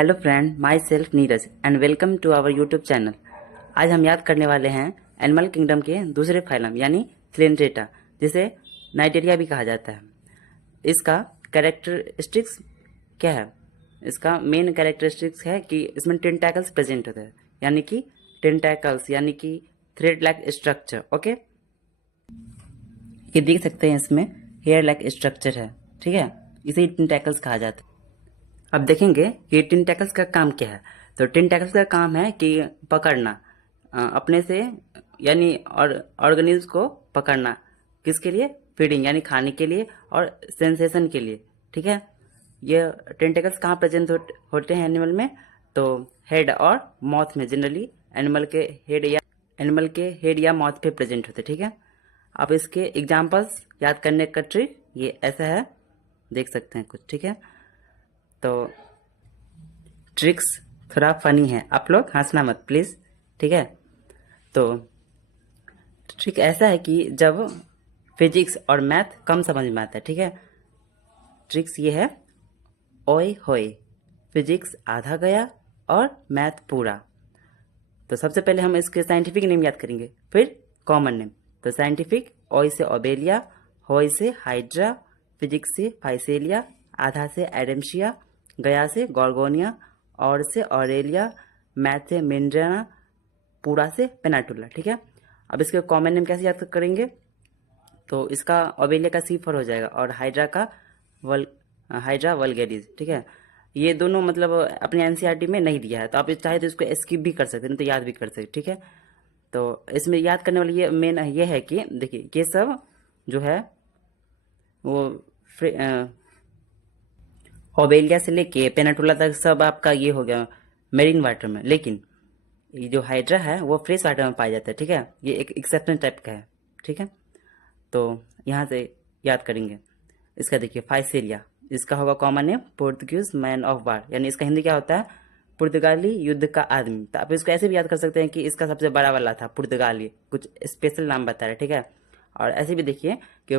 Hello friend, my self Neeraj and welcome to our YouTube channel. आज हम याद करने वाले हैं एनिमल किंगडम के दूसरे फाइलम यानी स्लेंड्रेटा, जिसे नाइटेरिया भी कहा जाता है। इसका कैरेक्टरिस्टिक्स क्या है? इसका मेन कैरेक्टरिस्टिक्स है कि इसमें टेंटैकल्स प्रेजेंट होते हैं, यानी कि टेंटैकल्स यानी कि थ्रेड लाइक स्ट्रक्चर। ओके, ये देख सकते हैं, इसमें हेयर लाइक स्ट्रक्चर है, ठीक है। इसे टेंटैकल्स कहा जाता है। अब देखेंगे कि टिन टैकल्स का काम क्या है। तो टिन टैकल्स का काम है कि पकड़ना, अपने से यानी और ऑर्गेनिज्म को पकड़ना। किसके लिए? फीडिंग यानी खाने के लिए और सेंसेशन के लिए, ठीक है। ये टेंटेकल्स कहाँ प्रेजेंट होते हैं एनिमल में? तो हेड और माउथ में, जनरली एनिमल के हेड या माउथ पे प्रेजेंट होते हैं, ठीक है। अब इसके एग्जांपल्स याद करने का ट्रिक ये ऐसा है, देख सकते हैं कुछ, ठीक है। तो ट्रिक्स थोड़ा फनी है, आप लोग हंसना मत प्लीज़, ठीक है। तो ट्रिक ऐसा है कि जब फिजिक्स और मैथ कम समझ में आता है, ठीक है। ट्रिक्स ये है, ओए होए, फिजिक्स आधा गया और मैथ पूरा। तो सबसे पहले हम इसके साइंटिफिक नेम याद करेंगे, फिर कॉमन नेम। तो साइंटिफिक, ओए से ओबेलिया, होए से हाइड्रा, फिजिक्स से फाइसेलिया, आधा से एडेम्शिया, गया से गॉर्गोनिया, और से ऑरेलिया, मैथ से मिंड्राना, पूरा से पेनाटुला, ठीक है। अब इसके कॉमन नेम कैसे याद करेंगे? तो इसका ओबेलिया का सी फॉर हो जाएगा और हाइड्रा का हाइड्रा वल्गेरिस, ठीक है। ये दोनों मतलब अपने एनसीईआरटी में नहीं दिया है, तो आप चाहे तो इसको स्किप भी कर सकते हैं, नहीं तो याद भी कर सकते, ठीक है। तो इसमें याद करने वाली ये मेन ये है कि देखिए, ये सब जो है वो ओबेलिया से लेके पेनाटुला तक सब आपका ये हो गया मेरीन वाटर में, लेकिन ये जो हाइड्रा है वो फ्रेश वाटर में पाया जाता है, ठीक है। ये एक एक्सेप्शनल टाइप का है, ठीक है। तो यहाँ से याद करेंगे। इसका देखिए फाइसेलिया, इसका होगा common name Portuguese man of war, यानी इसका हिंदी क्या होता है? पुर्तगाली युद्ध का आदमी। तो आप इसको ऐसे भी याद कर सकते हैं कि इसका सबसे बड़ा वाला था पुर्तगाली, कुछ स्पेशल नाम बता रहे, ठीक है। और ऐसे भी देखिए कि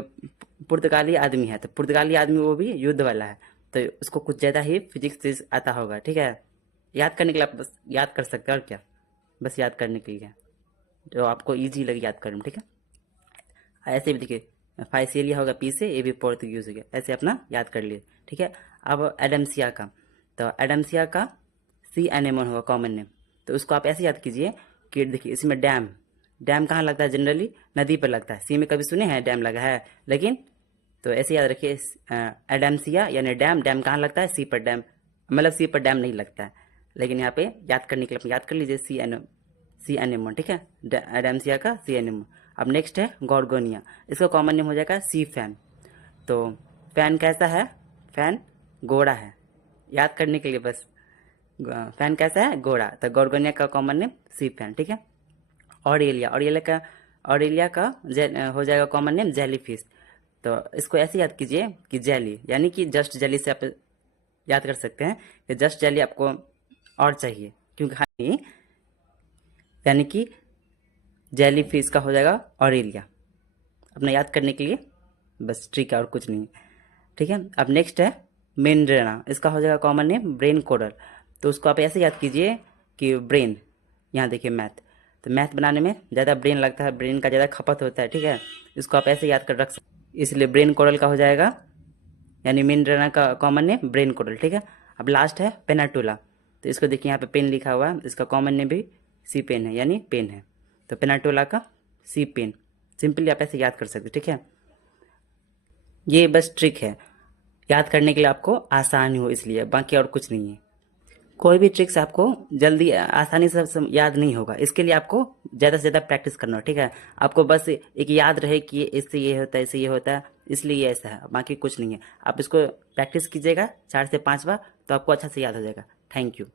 पुर्तगाली आदमी है, तो पुर्तगाली आदमी वो भी युद्ध वाला है, तो उसको कुछ ज़्यादा ही फिजिक्स आता होगा, ठीक है। याद करने के लिए आप बस याद कर सकते हैं, और क्या, बस याद करने के लिए जो आपको ईजी लगे याद करने में, ठीक है। ऐसे भी देखिए फाइसेलिया होगा पी से, ये भी पोर्तुगीज हो गया, ऐसे अपना याद कर लिए, ठीक है। अब एडम्सिया का, तो एडम्सिया का सी एनेमोन होगा कॉमन नेम। तो उसको आप ऐसे याद कीजिए कि देखिए इसमें डैम, डैम कहाँ लगता है? जनरली नदी पर लगता है। सी में कभी सुने हैं डैम लगा है? लेकिन तो ऐसे याद रखिए, एडम्सिया यानी डैम, डैम कहाँ लगता है? सी पर डैम, मतलब सी पर डैम नहीं लगता है, लेकिन यहाँ पे याद करने के लिए याद कर लीजिए सी एनेमोन, ठीक है। एडम्सिया का सी एनेमोन। अब नेक्स्ट है गॉर्गोनिया, इसका कॉमन नेम हो जाएगा सी फैन। तो फैन कैसा है? फैन घोड़ा है, याद करने के लिए बस। फैन कैसा है? घोड़ा। तो गॉर्गोनिया का कॉमन नेम सी फैन, ठीक है। ऑरेलिया, ऑरेलिया का हो जाएगा कॉमन नेम जेली फिश। तो इसको ऐसे याद कीजिए कि जेली यानी कि जस्ट जेली से आप याद कर सकते हैं कि जस्ट जेली आपको और चाहिए, क्योंकि हानि यानी कि जेली फिश का हो जाएगा ऑरेलिया, अपना याद करने के लिए बस ट्रिक है, और कुछ नहीं है, ठीक है। अब नेक्स्ट है मेंड्रेना, इसका हो जाएगा कॉमन नेम ब्रेन कोरल। तो उसको आप ऐसे याद कीजिए कि ब्रेन, यहाँ देखिए मैथ, तो मैथ बनाने में ज़्यादा ब्रेन लगता है, ब्रेन का ज़्यादा खपत होता है, ठीक है। इसको आप ऐसे याद कर रख सकते, इसलिए ब्रेन कोरल का हो जाएगा, यानी मेंड्रेना का कॉमन नेम ब्रेन कोरल, ठीक है। अब लास्ट है पेनाटुला, तो इसको देखिए यहाँ पे पेन लिखा हुआ है, इसका कॉमन नेम भी सी पेन है, यानी पेन है। तो पेनाटुला का सी पेन, सिंपली आप ऐसे याद कर सकते, ठीक है। ये बस ट्रिक है, याद करने के लिए आपको आसानी हो इसलिए, बाकी और कुछ नहीं है। कोई भी ट्रिक्स आपको जल्दी आसानी से याद नहीं होगा, इसके लिए आपको ज़्यादा से ज़्यादा प्रैक्टिस करना हो, ठीक है। आपको बस एक याद रहे कि इससे ये होता है, इससे ये होता है, इसलिए ये ऐसा है, बाकी कुछ नहीं है। आप इसको प्रैक्टिस कीजिएगा 4 से 5 बार, तो आपको अच्छा से याद हो जाएगा। Thank you.